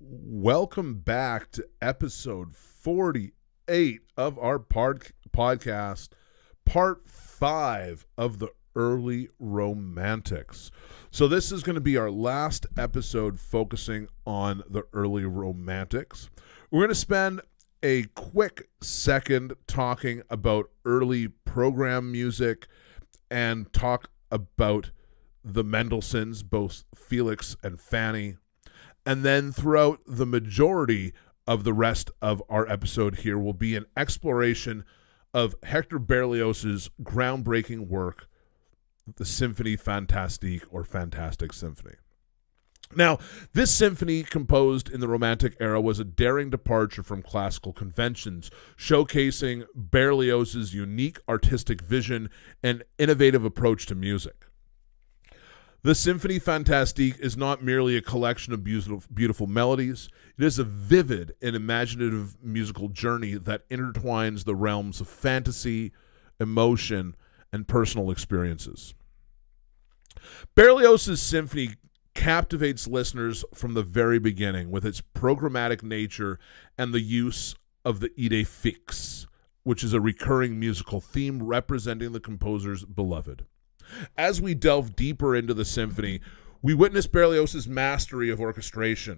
Welcome back to episode 48 of our podcast, part 5 of the early romantics. So, this is going to be our last episode focusing on the early romantics. We're going to spend a quick second talking about early program music and talk about the Mendelssohns, both Felix and Fanny. And then throughout the majority of the rest of our episode here will be an exploration of Hector Berlioz's groundbreaking work, the Symphonie Fantastique or Fantastic Symphony. Now, this symphony, composed in the Romantic era, was a daring departure from classical conventions, showcasing Berlioz's unique artistic vision and innovative approach to music. The Symphonie Fantastique is not merely a collection of beautiful melodies. It is a vivid and imaginative musical journey that intertwines the realms of fantasy, emotion, and personal experiences. Berlioz's symphony captivates listeners from the very beginning with its programmatic nature and the use of the idée fixe, which is a recurring musical theme representing the composer's beloved. As we delve deeper into the symphony, we witness Berlioz's mastery of orchestration.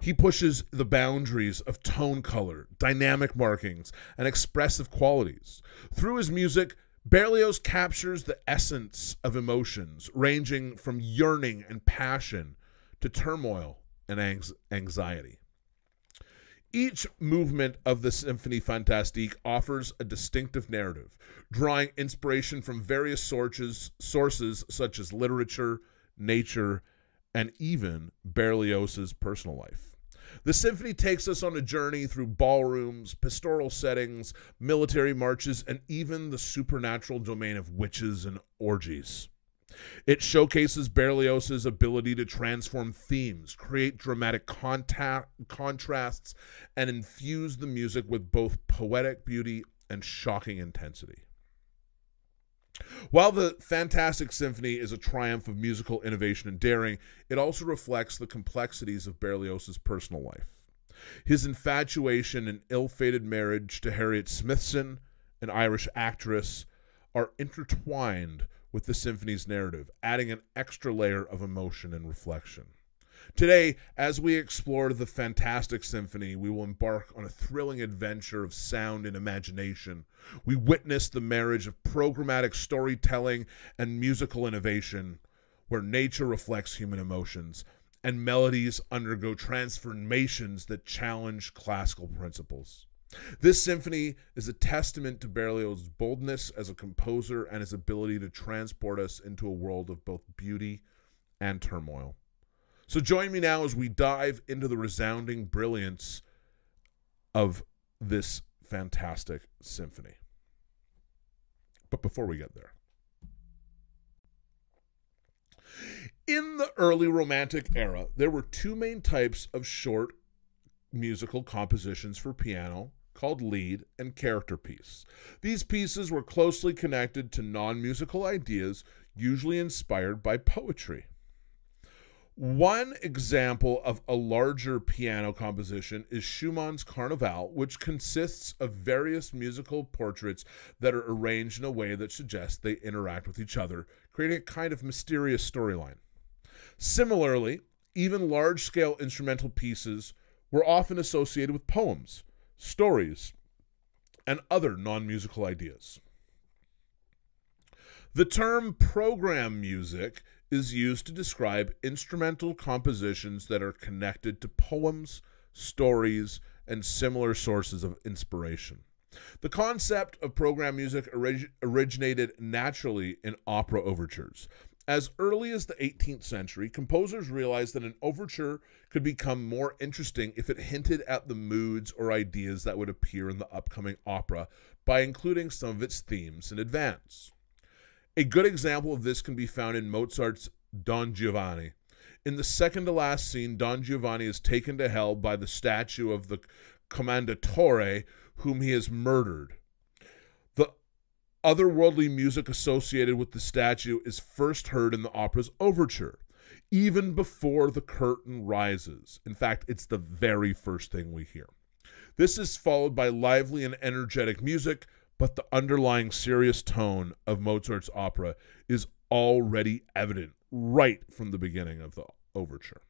He pushes the boundaries of tone color, dynamic markings, and expressive qualities. Through his music, Berlioz captures the essence of emotions, ranging from yearning and passion to turmoil and anxiety. Each movement of the Symphonie Fantastique offers a distinctive narrative, drawing inspiration from various sources such as literature, nature, and even Berlioz's personal life. The symphony takes us on a journey through ballrooms, pastoral settings, military marches, and even the supernatural domain of witches and orgies. It showcases Berlioz's ability to transform themes, create dramatic contrasts, and infuse the music with both poetic beauty and shocking intensity. While the Fantastic Symphony is a triumph of musical innovation and daring, it also reflects the complexities of Berlioz's personal life. His infatuation and ill-fated marriage to Harriet Smithson, an Irish actress, are intertwined with the symphony's narrative, adding an extra layer of emotion and reflection. Today, as we explore the Fantastic Symphony, we will embark on a thrilling adventure of sound and imagination. We witness the marriage of programmatic storytelling and musical innovation, where nature reflects human emotions, and melodies undergo transformations that challenge classical principles. This symphony is a testament to Berlioz's boldness as a composer and his ability to transport us into a world of both beauty and turmoil. So join me now as we dive into the resounding brilliance of this fantastic symphony. But before we get there, in the early Romantic era, there were two main types of short musical compositions for piano called lead and character piece. These pieces were closely connected to non-musical ideas, usually inspired by poetry. One example of a larger piano composition is Schumann's Carnival, which consists of various musical portraits that are arranged in a way that suggests they interact with each other, creating a kind of mysterious storyline. Similarly, even large-scale instrumental pieces were often associated with poems, stories, and other non-musical ideas. The term program music is used to describe instrumental compositions that are connected to poems, stories, and similar sources of inspiration. The concept of program music originated naturally in opera overtures. As early as the 18th century, composers realized that an overture could become more interesting if it hinted at the moods or ideas that would appear in the upcoming opera by including some of its themes in advance. A good example of this can be found in Mozart's Don Giovanni. In the second-to-last scene, Don Giovanni is taken to hell by the statue of the Commendatore, whom he has murdered. The otherworldly music associated with the statue is first heard in the opera's overture. even before the curtain rises. In fact, it's the very first thing we hear. This is followed by lively and energetic music, but the underlying serious tone of Mozart's opera is already evident right from the beginning of the overture.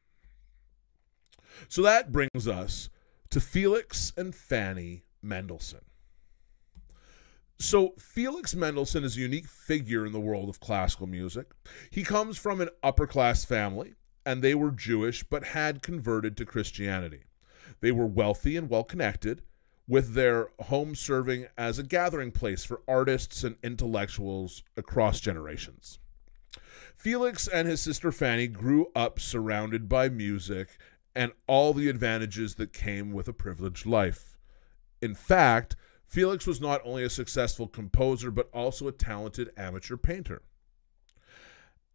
So that brings us to Felix and Fanny Mendelssohn. So Felix Mendelssohn is a unique figure in the world of classical music. He comes from an upper-class family, and they were Jewish but had converted to Christianity. They were wealthy and well-connected, with their home serving as a gathering place for artists and intellectuals across generations. Felix and his sister Fanny grew up surrounded by music and all the advantages that came with a privileged life. In fact, Felix was not only a successful composer, but also a talented amateur painter.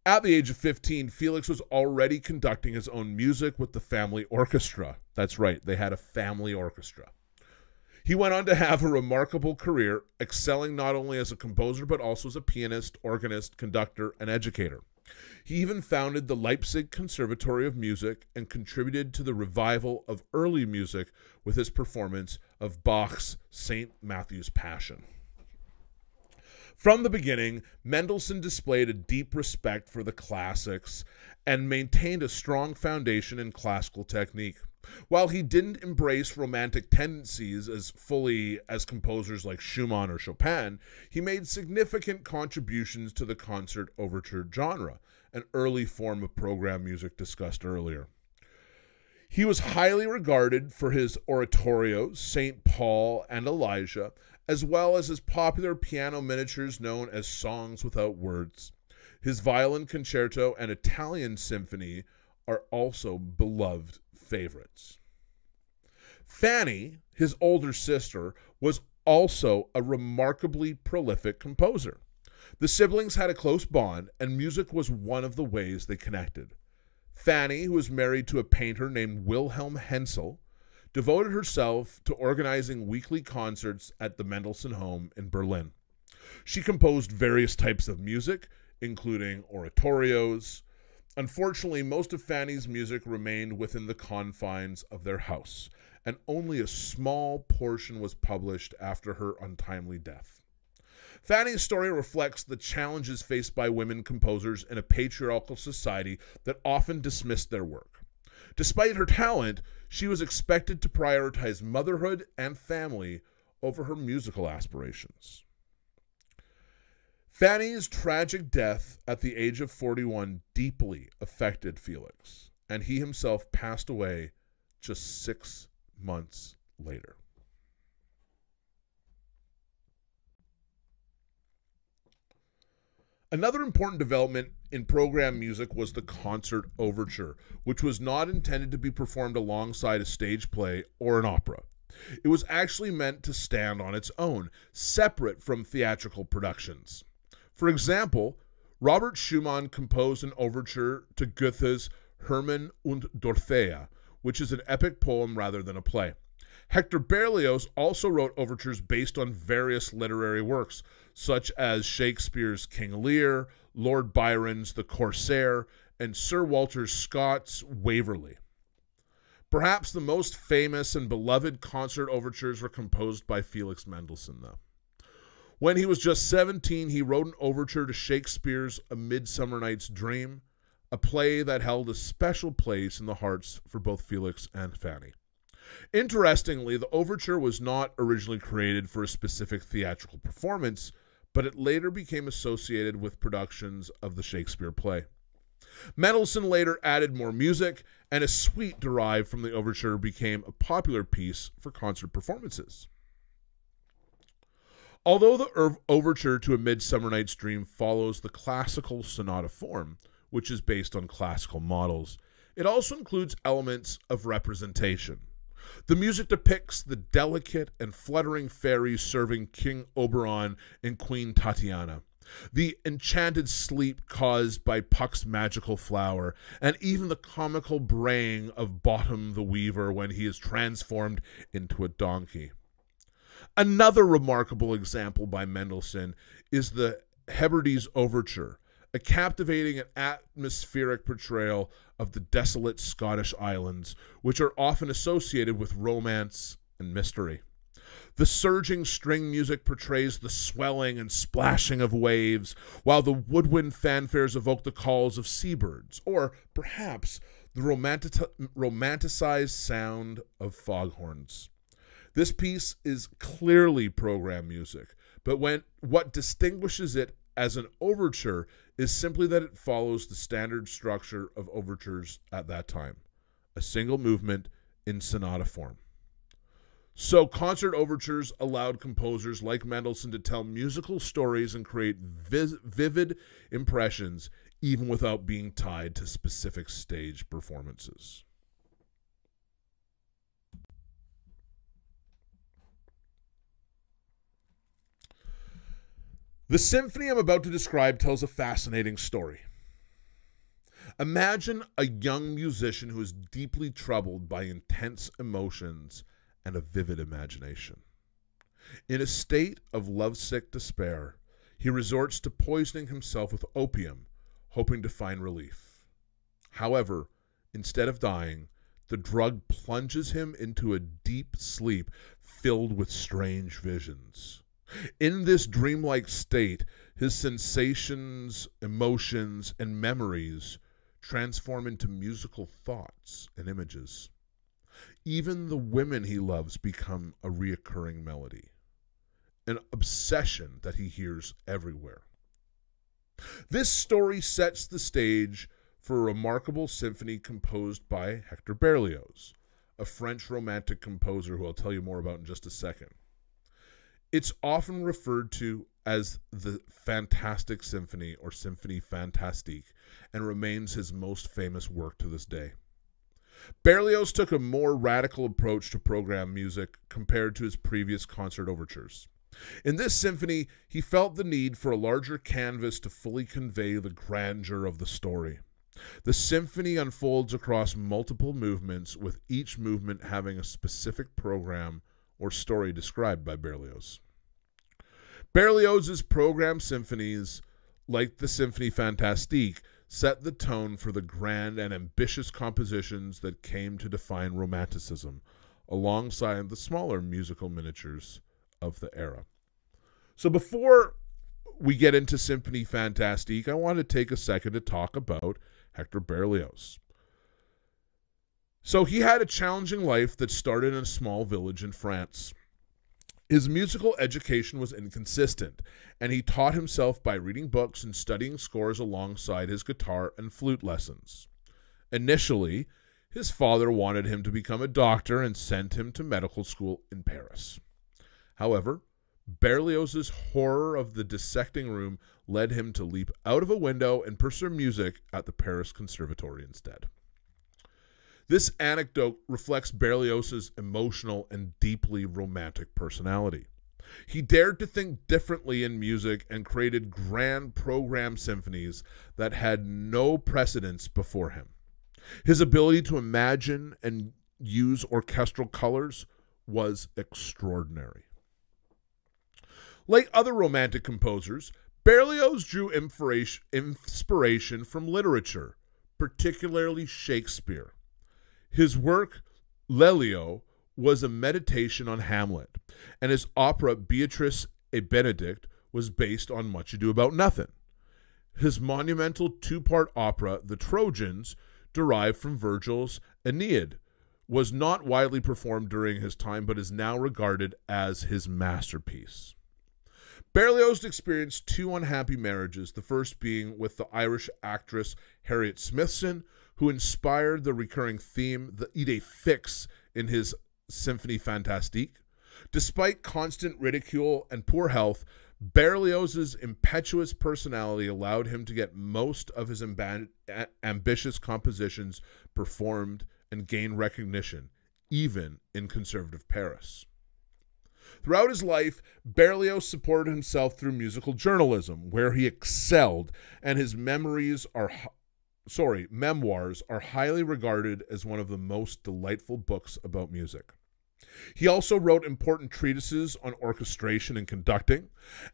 At the age of 15, Felix was already conducting his own music with the family orchestra. That's right, they had a family orchestra. He went on to have a remarkable career, excelling not only as a composer, but also as a pianist, organist, conductor, and educator. He even founded the Leipzig Conservatory of Music and contributed to the revival of early music with his performance of Bach's St. Matthew's Passion. From the beginning, Mendelssohn displayed a deep respect for the classics and maintained a strong foundation in classical technique. While he didn't embrace romantic tendencies as fully as composers like Schumann or Chopin, he made significant contributions to the concert overture genre, an early form of program music discussed earlier. He was highly regarded for his oratorios, St. Paul and Elijah, as well as his popular piano miniatures known as Songs Without Words. His violin concerto and Italian symphony are also beloved favorites. Fanny, his older sister, was also a remarkably prolific composer. The siblings had a close bond, and music was one of the ways they connected. Fanny, who was married to a painter named Wilhelm Hensel, devoted herself to organizing weekly concerts at the Mendelssohn home in Berlin. She composed various types of music, including oratorios. Unfortunately, most of Fanny's music remained within the confines of their house, and only a small portion was published after her untimely death. Fanny's story reflects the challenges faced by women composers in a patriarchal society that often dismissed their work. Despite her talent, she was expected to prioritize motherhood and family over her musical aspirations. Fanny's tragic death at the age of 41 deeply affected Felix, and he himself passed away just 6 months later. Another important development in program music was the concert overture, which was not intended to be performed alongside a stage play or an opera. It was actually meant to stand on its own, separate from theatrical productions. For example, Robert Schumann composed an overture to Goethe's Hermann und Dorothea, which is an epic poem rather than a play. Hector Berlioz also wrote overtures based on various literary works, such as Shakespeare's King Lear, Lord Byron's The Corsair, and Sir Walter Scott's Waverley. Perhaps the most famous and beloved concert overtures were composed by Felix Mendelssohn, though. When he was just 17, he wrote an overture to Shakespeare's A Midsummer Night's Dream, a play that held a special place in the hearts for both Felix and Fanny. Interestingly, the overture was not originally created for a specific theatrical performance, but it later became associated with productions of the Shakespeare play. Mendelssohn later added more music, and a suite derived from the overture became a popular piece for concert performances. Although the overture to A Midsummer Night's Dream follows the classical sonata form, which is based on classical models, it also includes elements of representation. The music depicts the delicate and fluttering fairies serving King Oberon and Queen Tatiana, the enchanted sleep caused by Puck's magical flower, and even the comical braying of Bottom the Weaver when he is transformed into a donkey. Another remarkable example by Mendelssohn is the Hebrides Overture, a captivating and atmospheric portrayal of the desolate Scottish islands, which are often associated with romance and mystery. The surging string music portrays the swelling and splashing of waves, while the woodwind fanfares evoke the calls of seabirds, or perhaps the romanticized sound of foghorns. This piece is clearly program music, but what distinguishes it as an overture is simply that it follows the standard structure of overtures at that time, a single movement in sonata form. So concert overtures allowed composers like Mendelssohn to tell musical stories and create vivid impressions even without being tied to specific stage performances. The symphony I'm about to describe tells a fascinating story. Imagine a young musician who is deeply troubled by intense emotions and a vivid imagination. In a state of lovesick despair, he resorts to poisoning himself with opium, hoping to find relief. However, instead of dying, the drug plunges him into a deep sleep filled with strange visions. In this dreamlike state, his sensations, emotions, and memories transform into musical thoughts and images. Even the women he loves become a reoccurring melody, an obsession that he hears everywhere. This story sets the stage for a remarkable symphony composed by Hector Berlioz, a French romantic composer who I'll tell you more about in just a second. It's often referred to as the Fantastic Symphony or Symphonie Fantastique and remains his most famous work to this day. Berlioz took a more radical approach to program music compared to his previous concert overtures. In this symphony, he felt the need for a larger canvas to fully convey the grandeur of the story. The symphony unfolds across multiple movements, with each movement having a specific program or story described by Berlioz. Berlioz's program symphonies, like the Symphonie Fantastique, set the tone for the grand and ambitious compositions that came to define Romanticism, alongside the smaller musical miniatures of the era. So before we get into Symphonie Fantastique, I want to take a second to talk about Hector Berlioz. So he had a challenging life that started in a small village in France. His musical education was inconsistent, and he taught himself by reading books and studying scores alongside his guitar and flute lessons. Initially, his father wanted him to become a doctor and sent him to medical school in Paris. However, Berlioz's horror of the dissecting room led him to leap out of a window and pursue music at the Paris Conservatory instead. This anecdote reflects Berlioz's emotional and deeply romantic personality. He dared to think differently in music and created grand program symphonies that had no precedence before him. His ability to imagine and use orchestral colors was extraordinary. Like other romantic composers, Berlioz drew inspiration from literature, particularly Shakespeare. His work, Lelio, was a meditation on Hamlet, and his opera Beatrice et Benedict was based on Much Ado About Nothing. His monumental two-part opera, The Trojans, derived from Virgil's Aeneid, was not widely performed during his time, but is now regarded as his masterpiece. Berlioz experienced two unhappy marriages, the first being with the Irish actress Harriet Smithson, who inspired the recurring theme, the idée fixe, in his Symphonie Fantastique. Despite constant ridicule and poor health, Berlioz's impetuous personality allowed him to get most of his ambitious compositions performed and gain recognition, even in conservative Paris. Throughout his life, Berlioz supported himself through musical journalism, where he excelled, and his memoirs are highly regarded as one of the most delightful books about music. He also wrote important treatises on orchestration and conducting.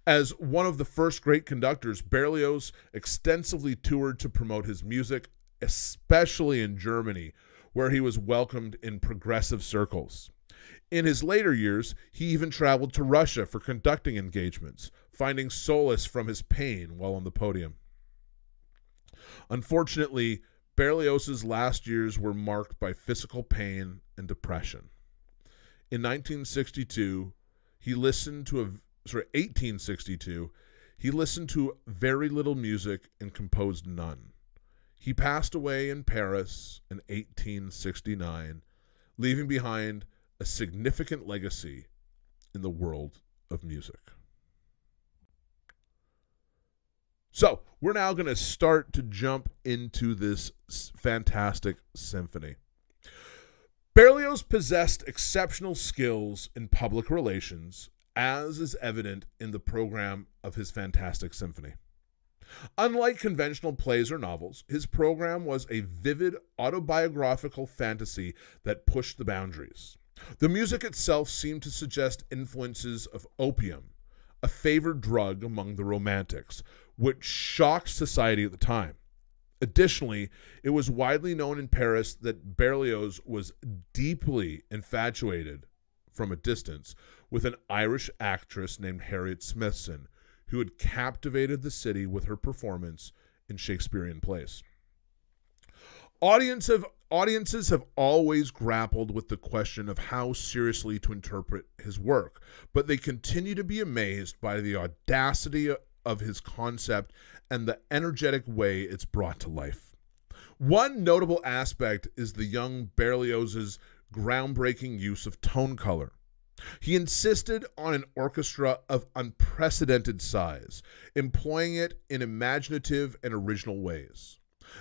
As one of the first great conductors, Berlioz extensively toured to promote his music, especially in Germany, where he was welcomed in progressive circles. In his later years, he even traveled to Russia for conducting engagements, finding solace from his pain while on the podium. Unfortunately, Berlioz's last years were marked by physical pain and depression. In 1862, he listened to very little music and composed none. He passed away in Paris in 1869, leaving behind a significant legacy in the world of music. So, we're now going to start to jump into this fantastic symphony. Berlioz possessed exceptional skills in public relations, as is evident in the program of his fantastic symphony. Unlike conventional plays or novels, his program was a vivid autobiographical fantasy that pushed the boundaries. The music itself seemed to suggest influences of opium, a favored drug among the Romantics, which shocked society at the time. Additionally, it was widely known in Paris that Berlioz was deeply infatuated, from a distance, with an Irish actress named Harriet Smithson, who had captivated the city with her performance in Shakespearean plays. Audiences have always grappled with the question of how seriously to interpret his work, but they continue to be amazed by the audacity of his concept and the energetic way it's brought to life. One notable aspect is the young Berlioz's groundbreaking use of tone color. He insisted on an orchestra of unprecedented size, employing it in imaginative and original ways.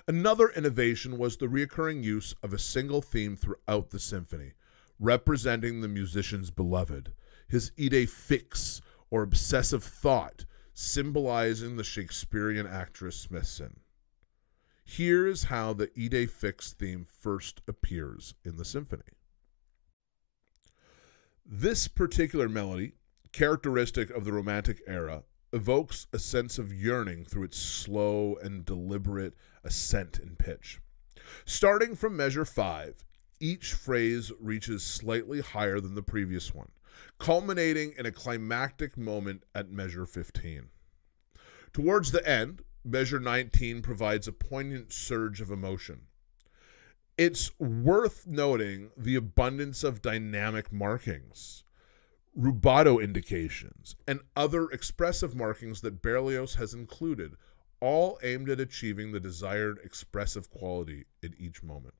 Another innovation was the recurring use of a single theme throughout the symphony, representing the musician's beloved, his idée fixe, or obsessive thought, symbolizing the Shakespearean actress Smithson. Here is how the idée fixe theme first appears in the symphony. This particular melody, characteristic of the Romantic era, evokes a sense of yearning through its slow and deliberate ascent in pitch. Starting from measure 5, each phrase reaches slightly higher than the previous one, culminating in a climactic moment at measure 15. Towards the end, measure 19 provides a poignant surge of emotion. It's worth noting the abundance of dynamic markings, rubato indications, and other expressive markings that Berlioz has included, all aimed at achieving the desired expressive quality in each moment.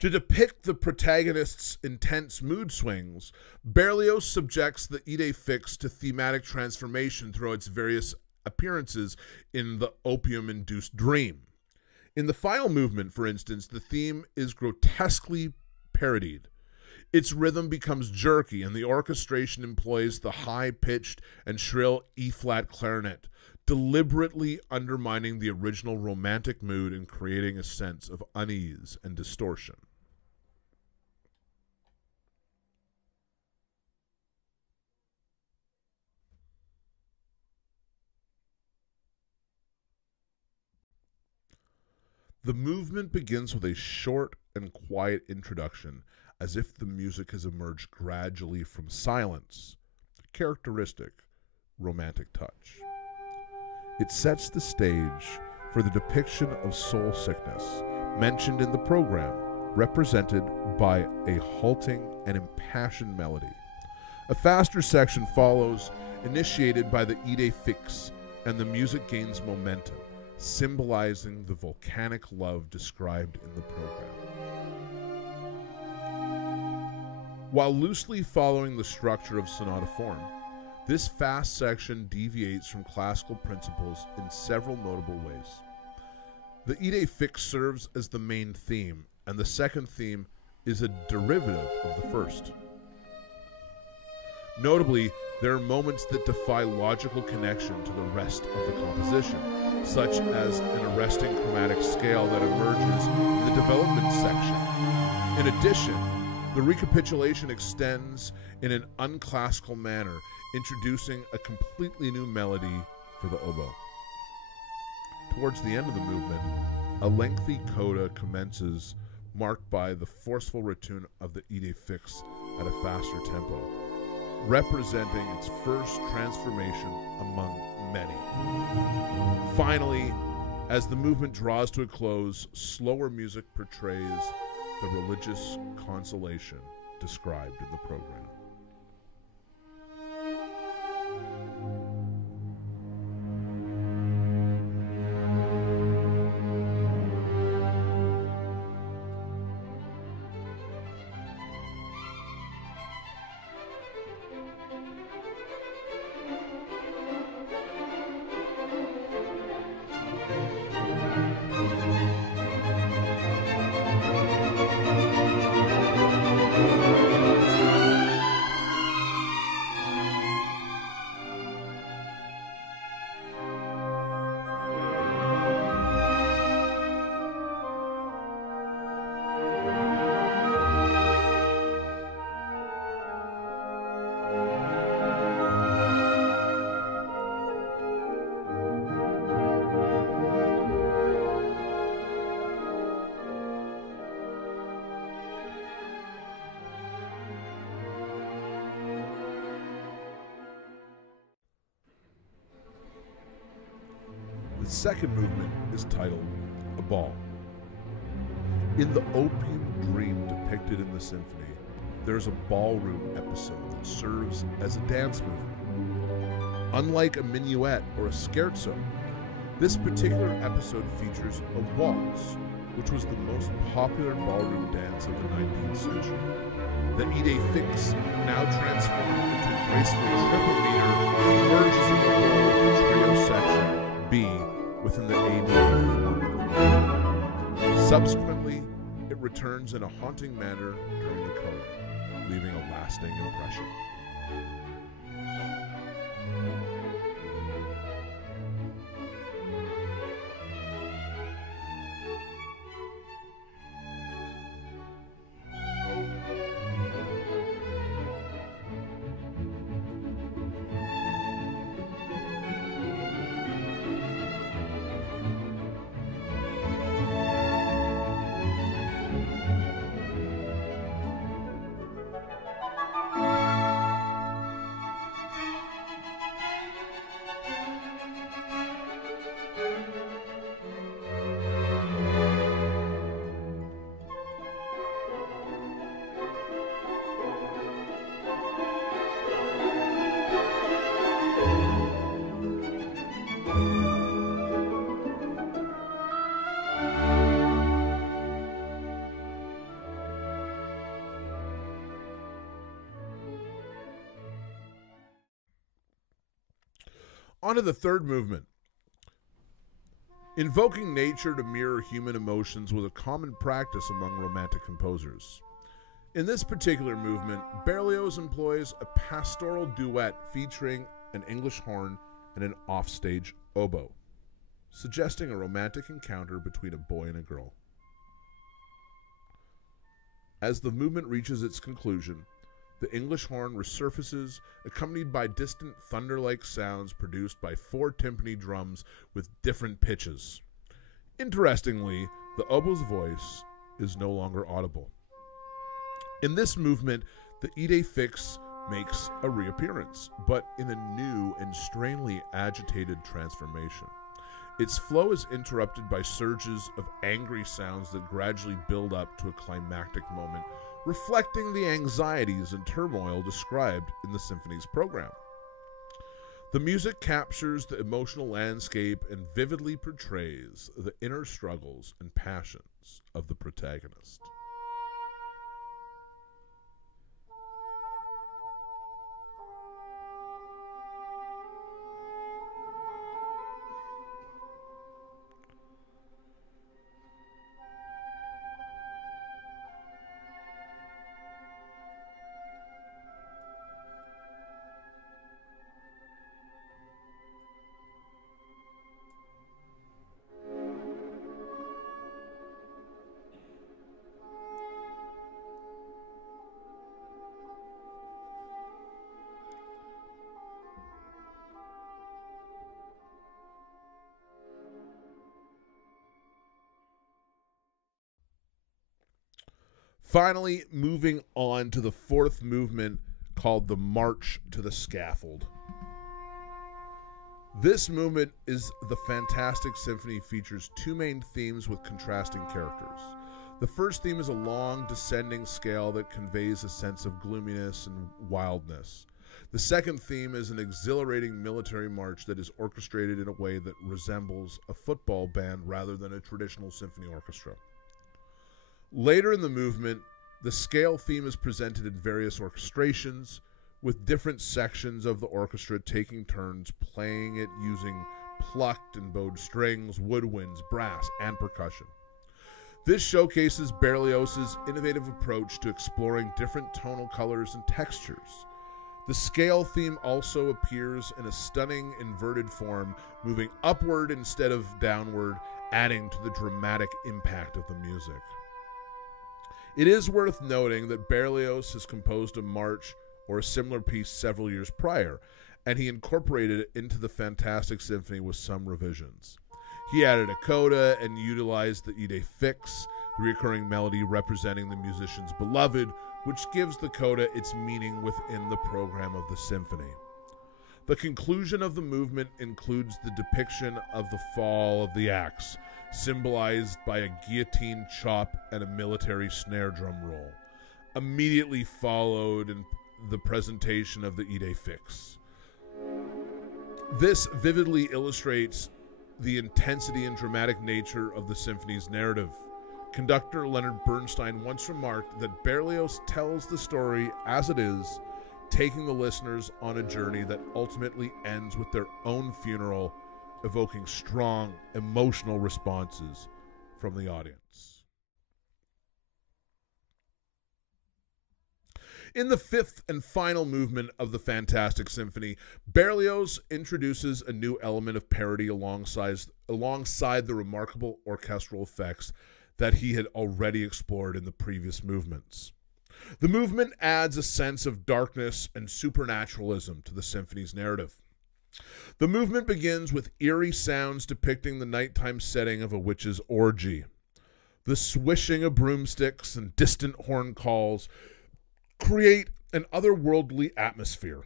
To depict the protagonist's intense mood swings, Berlioz subjects the idée fixe to thematic transformation through its various appearances in the opium-induced dream. In the final movement, for instance, the theme is grotesquely parodied. Its rhythm becomes jerky, and the orchestration employs the high-pitched and shrill E-flat clarinet, deliberately undermining the original romantic mood and creating a sense of unease and distortion. The movement begins with a short and quiet introduction, as if the music has emerged gradually from silence, a characteristic romantic touch. It sets the stage for the depiction of soul sickness mentioned in the program, represented by a halting and impassioned melody. A faster section follows, initiated by the idée fixe, and the music gains momentum, symbolizing the volcanic love described in the program. While loosely following the structure of sonata form, this fast section deviates from classical principles in several notable ways. The idée fixe serves as the main theme, and the second theme is a derivative of the first. Notably, there are moments that defy logical connection to the rest of the composition, such as an arresting chromatic scale that emerges in the development section. In addition, The recapitulation extends in an unclassical manner, introducing a completely new melody for the oboe. Towards the end of the movement, a lengthy coda commences, marked by the forceful return of the idée fixe at a faster tempo, representing its first transformation among many. Finally, as the movement draws to a close, slower music portrays the religious consolation described in the program. The second movement is titled A Ball. In the opium dream depicted in the symphony, there is a ballroom episode that serves as a dance movement. Unlike a minuet or a scherzo, this particular episode features a waltz, which was the most popular ballroom dance of the 19th century. The idée fixe, now transformed into a graceful triple meter, emerges in the role of the trio section B within the A major form. Subsequently, it returns in a haunting manner during the coda, leaving a lasting impression. On to the third movement. Invoking nature to mirror human emotions was a common practice among Romantic composers. In this particular movement, Berlioz employs a pastoral duet featuring an English horn and an offstage oboe, suggesting a romantic encounter between a boy and a girl. As the movement reaches its conclusion, the English horn resurfaces, accompanied by distant thunder-like sounds produced by 4 timpani drums with different pitches. Interestingly, the oboe's voice is no longer audible. In this movement, the idée fixe makes a reappearance, but in a new and strangely agitated transformation. Its flow is interrupted by surges of angry sounds that gradually build up to a climactic moment, reflecting the anxieties and turmoil described in the symphony's program. The music captures the emotional landscape and vividly portrays the inner struggles and passions of the protagonist. Finally, moving on to the fourth movement called the March to the Scaffold. This movement is the Fantastic Symphony features two main themes with contrasting characters. The first theme is a long descending scale that conveys a sense of gloominess and wildness. The second theme is an exhilarating military march that is orchestrated in a way that resembles a football band rather than a traditional symphony orchestra. Later in the movement, the scale theme is presented in various orchestrations, with different sections of the orchestra taking turns playing it using plucked and bowed strings, woodwinds, brass, and percussion. This showcases Berlioz's innovative approach to exploring different tonal colors and textures. The scale theme also appears in a stunning inverted form, moving upward instead of downward, adding to the dramatic impact of the music. It is worth noting that Berlioz has composed a march or a similar piece several years prior, and he incorporated it into the Fantastic Symphony with some revisions. He added a coda and utilized the idée fixe, the recurring melody representing the musician's beloved, which gives the coda its meaning within the program of the symphony. The conclusion of the movement includes the depiction of the fall of the axe, symbolized by a guillotine chop and a military snare drum roll, immediately followed in the presentation of the idée fixe. This vividly illustrates the intensity and dramatic nature of the symphony's narrative. Conductor Leonard Bernstein once remarked that Berlioz tells the story as it is, taking the listeners on a journey that ultimately ends with their own funeral, evoking strong emotional responses from the audience. In the fifth and final movement of the Fantastic Symphony, Berlioz introduces a new element of parody alongside the remarkable orchestral effects that he had already explored in the previous movements. The movement adds a sense of darkness and supernaturalism to the symphony's narrative. The movement begins with eerie sounds depicting the nighttime setting of a witch's orgy. The swishing of broomsticks and distant horn calls create an otherworldly atmosphere.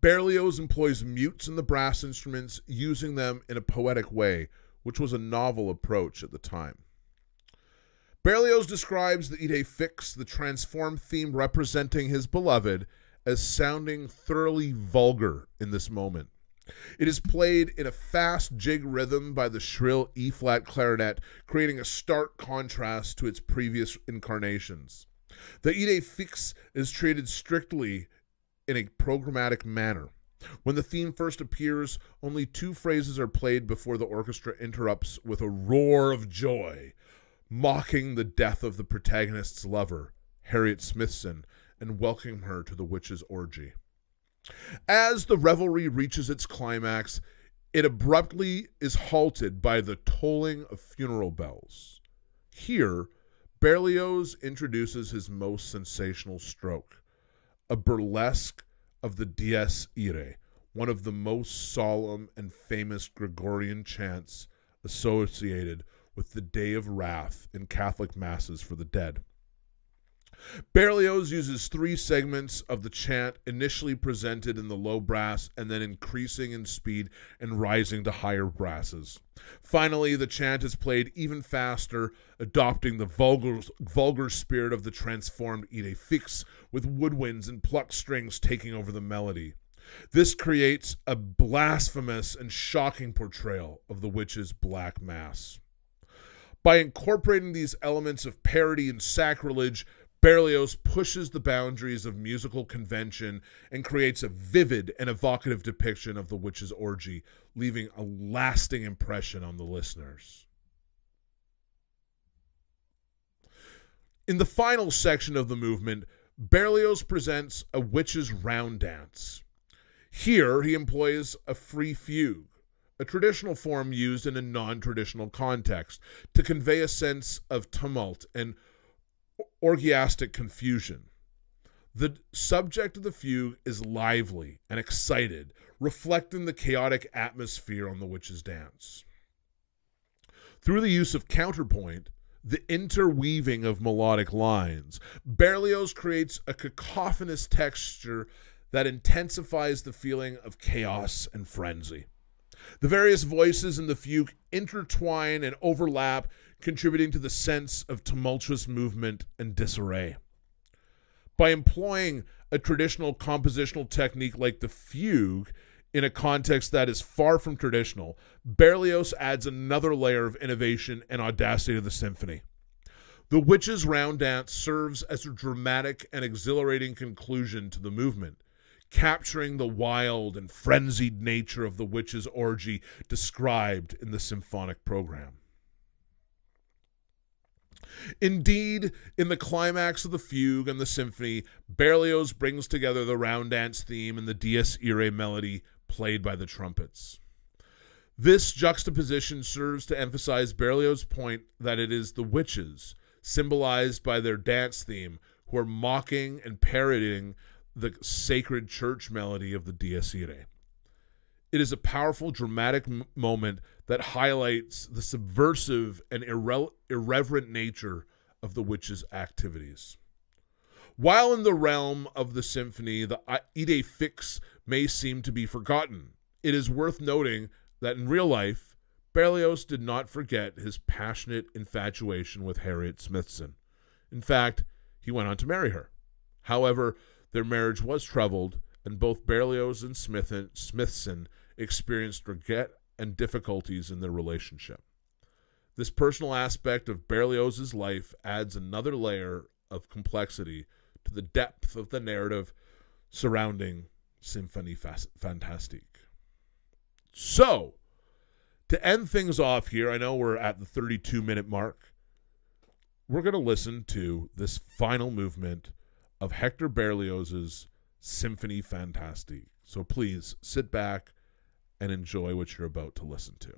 Berlioz employs mutes in the brass instruments, using them in a poetic way, which was a novel approach at the time. Berlioz describes the idée fixe, the transformed theme representing his beloved, as sounding thoroughly vulgar in this moment. It is played in a fast jig rhythm by the shrill E-flat clarinet, creating a stark contrast to its previous incarnations. The idée fixe is treated strictly in a programmatic manner. When the theme first appears, only two phrases are played before the orchestra interrupts with a roar of joy, mocking the death of the protagonist's lover, Harriet Smithson, and welcoming her to the witch's orgy. As the revelry reaches its climax, it abruptly is halted by the tolling of funeral bells. Here, Berlioz introduces his most sensational stroke, a burlesque of the Dies Irae, one of the most solemn and famous Gregorian chants associated with the Day of Wrath in Catholic masses for the dead. Berlioz uses three segments of the chant, initially presented in the low brass and then increasing in speed and rising to higher brasses. Finally, the chant is played even faster, adopting the vulgar spirit of the transformed idée fixe, with woodwinds and plucked strings taking over the melody. This creates a blasphemous and shocking portrayal of the witch's black mass. By incorporating these elements of parody and sacrilege, Berlioz pushes the boundaries of musical convention and creates a vivid and evocative depiction of the witch's orgy, leaving a lasting impression on the listeners. In the final section of the movement, Berlioz presents a witch's round dance. Here, he employs a free fugue, a traditional form used in a non-traditional context, to convey a sense of tumult and orgiastic confusion. The subject of the fugue is lively and excited, reflecting the chaotic atmosphere on the witch's dance. Through the use of counterpoint, the interweaving of melodic lines. Berlioz creates a cacophonous texture that intensifies the feeling of chaos and frenzy. The various voices in the fugue intertwine and overlap, contributing to the sense of tumultuous movement and disarray. By employing a traditional compositional technique like the fugue in a context that is far from traditional, Berlioz adds another layer of innovation and audacity to the symphony. The Witches' Round Dance serves as a dramatic and exhilarating conclusion to the movement, capturing the wild and frenzied nature of the witches' orgy described in the symphonic program. Indeed, in the climax of the fugue and the symphony, Berlioz brings together the round dance theme and the Dies Irae melody played by the trumpets. This juxtaposition serves to emphasize Berlioz's point that it is the witches, symbolized by their dance theme, who are mocking and parodying the sacred church melody of the Dies Irae. It is a powerful, dramatic moment that highlights the subversive and irreverent nature of the witches' activities. While in the realm of the symphony, the idée fixe may seem to be forgotten, it is worth noting that in real life, Berlioz did not forget his passionate infatuation with Harriet Smithson. In fact, he went on to marry her. However, their marriage was troubled, and both Berlioz and Smithson experienced regret and difficulties in their relationship. This personal aspect of Berlioz's life adds another layer of complexity to the depth of the narrative surrounding Symphonie Fantastique. So, to end things off here, I know we're at the 32-minute mark. We're going to listen to this final movement of Hector Berlioz's Symphonie Fantastique. So please sit back and enjoy what you're about to listen to.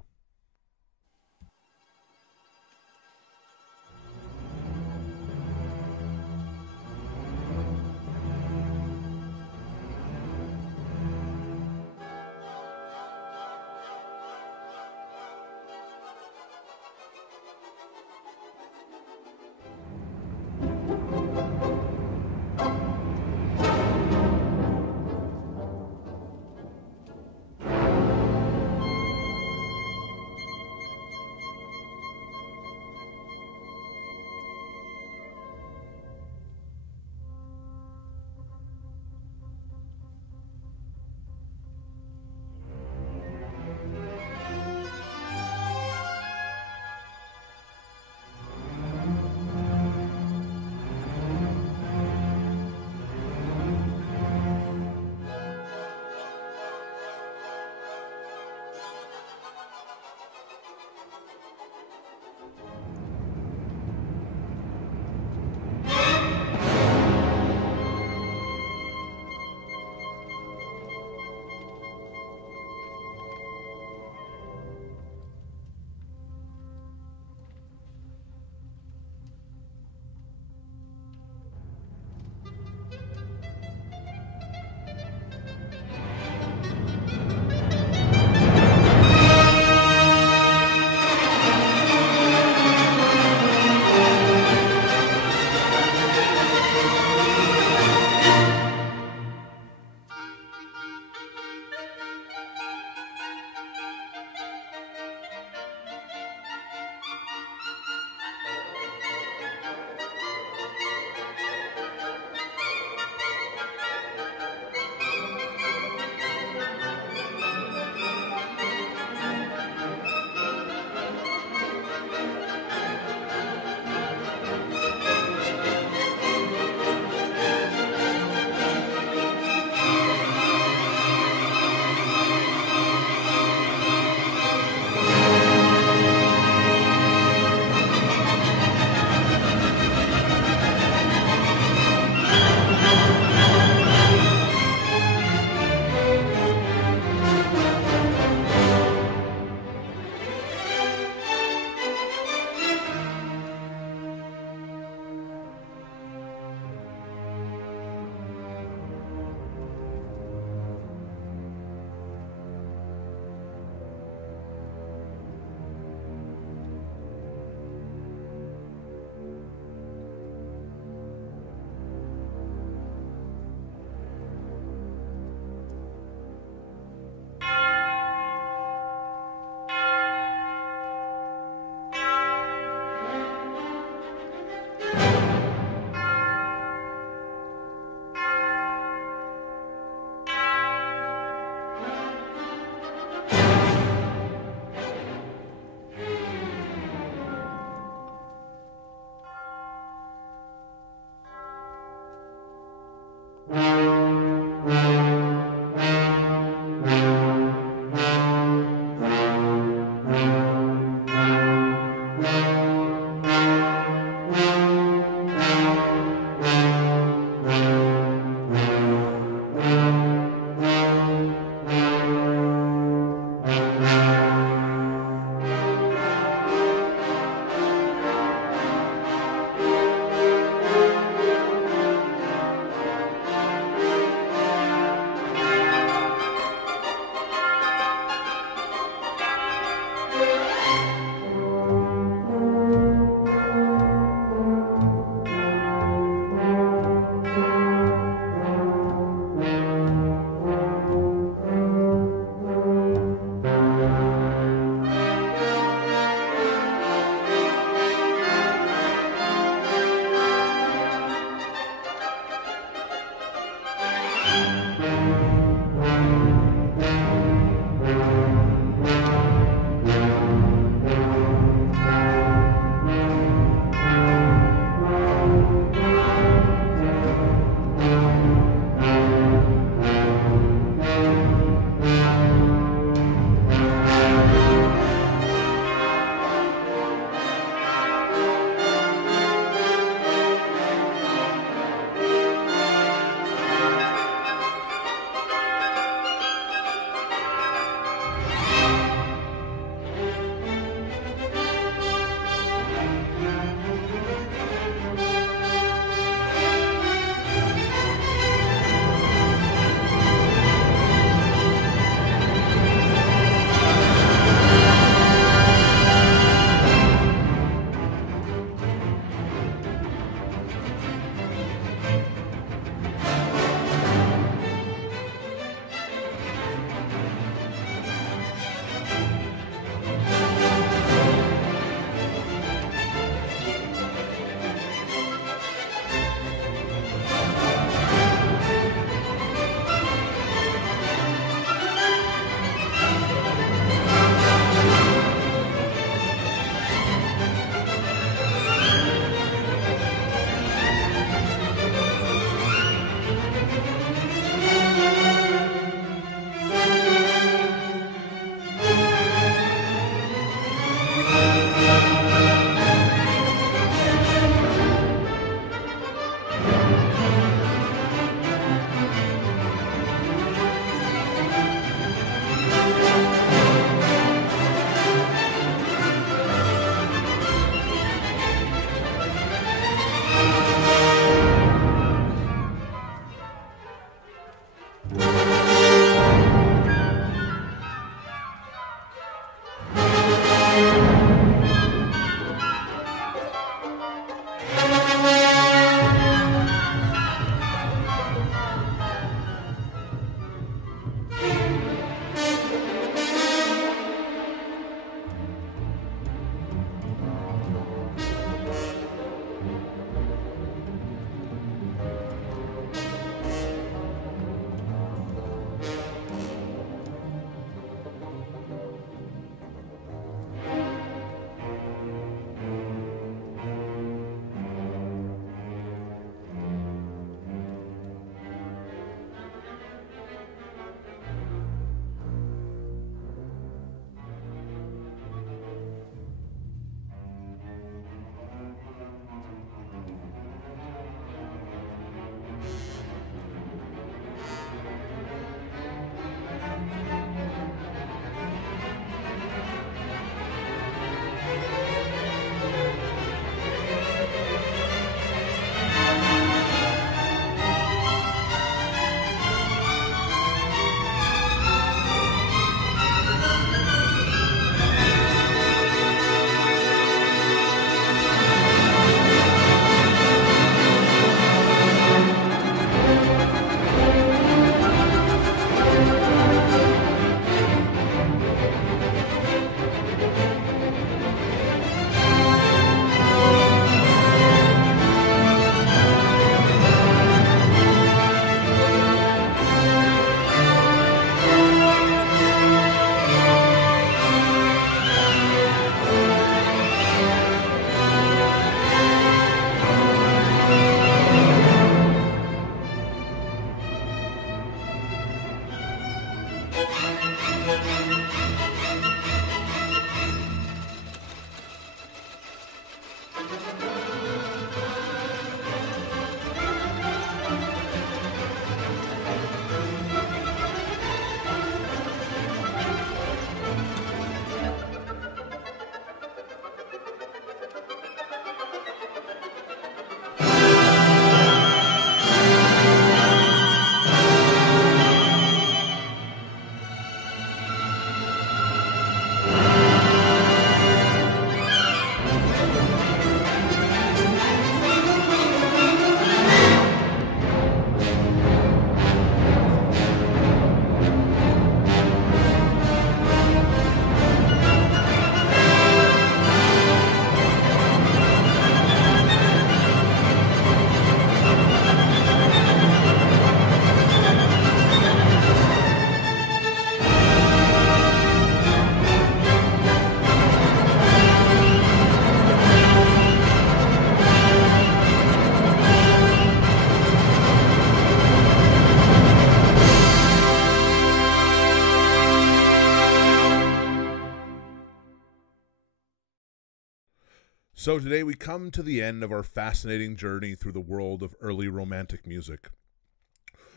So today we come to the end of our fascinating journey through the world of early Romantic music.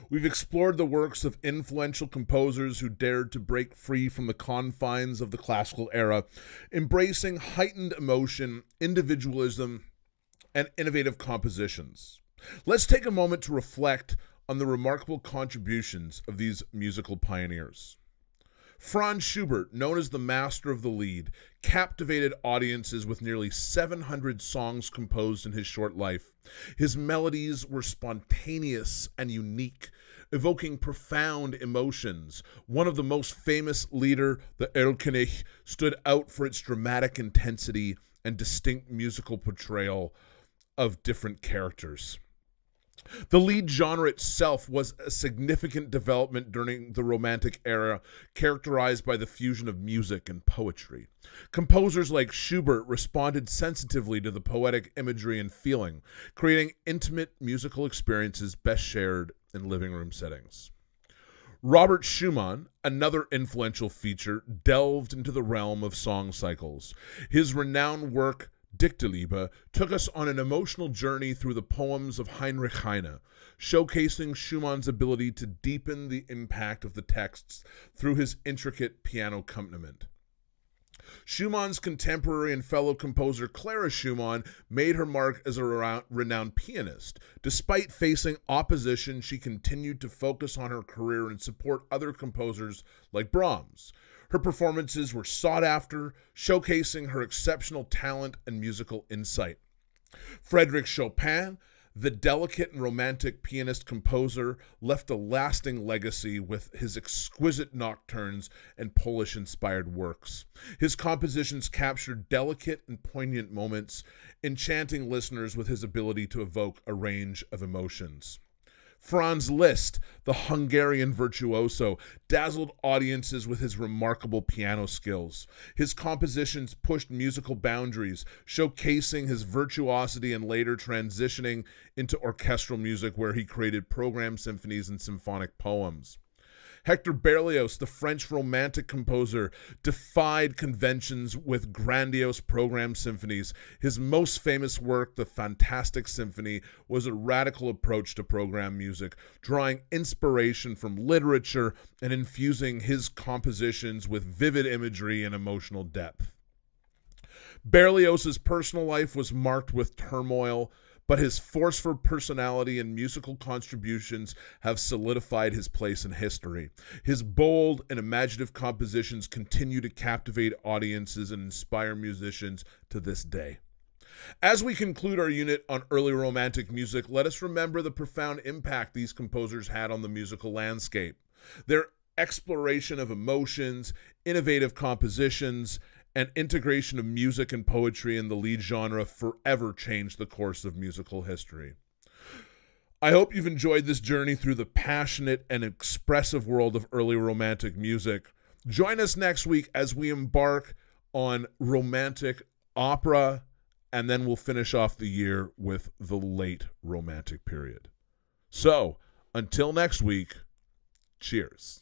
We've explored the works of influential composers who dared to break free from the confines of the classical era, embracing heightened emotion, individualism, and innovative compositions. Let's take a moment to reflect on the remarkable contributions of these musical pioneers. Franz Schubert, known as the master of the Lied, captivated audiences with nearly 700 songs composed in his short life. His melodies were spontaneous and unique, evoking profound emotions. One of the most famous Lieder, the Erlkönig, stood out for its dramatic intensity and distinct musical portrayal of different characters. The Lied genre itself was a significant development during the Romantic era, characterized by the fusion of music and poetry. Composers like Schubert responded sensitively to the poetic imagery and feeling, creating intimate musical experiences best shared in living room settings. Robert Schumann, another influential feature, delved into the realm of song cycles. His renowned work, Dichterliebe, took us on an emotional journey through the poems of Heinrich Heine, showcasing Schumann's ability to deepen the impact of the texts through his intricate piano accompaniment. Schumann's contemporary and fellow composer Clara Schumann made her mark as a renowned pianist. Despite facing opposition, she continued to focus on her career and support other composers like Brahms. Her performances were sought after, showcasing her exceptional talent and musical insight. Frédéric Chopin, the delicate and romantic pianist-composer, left a lasting legacy with his exquisite nocturnes and Polish-inspired works. His compositions captured delicate and poignant moments, enchanting listeners with his ability to evoke a range of emotions. Franz Liszt, the Hungarian virtuoso, dazzled audiences with his remarkable piano skills. His compositions pushed musical boundaries, showcasing his virtuosity and later transitioning into orchestral music where he created programmed symphonies and symphonic poems. Hector Berlioz, the French Romantic composer, defied conventions with grandiose programmed symphonies. His most famous work, The Fantastic Symphony, was a radical approach to program music, drawing inspiration from literature and infusing his compositions with vivid imagery and emotional depth. Berlioz's personal life was marked with turmoil, but his forceful personality and musical contributions have solidified his place in history. His bold and imaginative compositions continue to captivate audiences and inspire musicians to this day. As we conclude our unit on early Romantic music, let us remember the profound impact these composers had on the musical landscape. Their exploration of emotions, innovative compositions, and integration of music and poetry in the Lied genre forever changed the course of musical history. I hope you've enjoyed this journey through the passionate and expressive world of early Romantic music. Join us next week as we embark on Romantic opera, and then we'll finish off the year with the late Romantic period. So, until next week, cheers.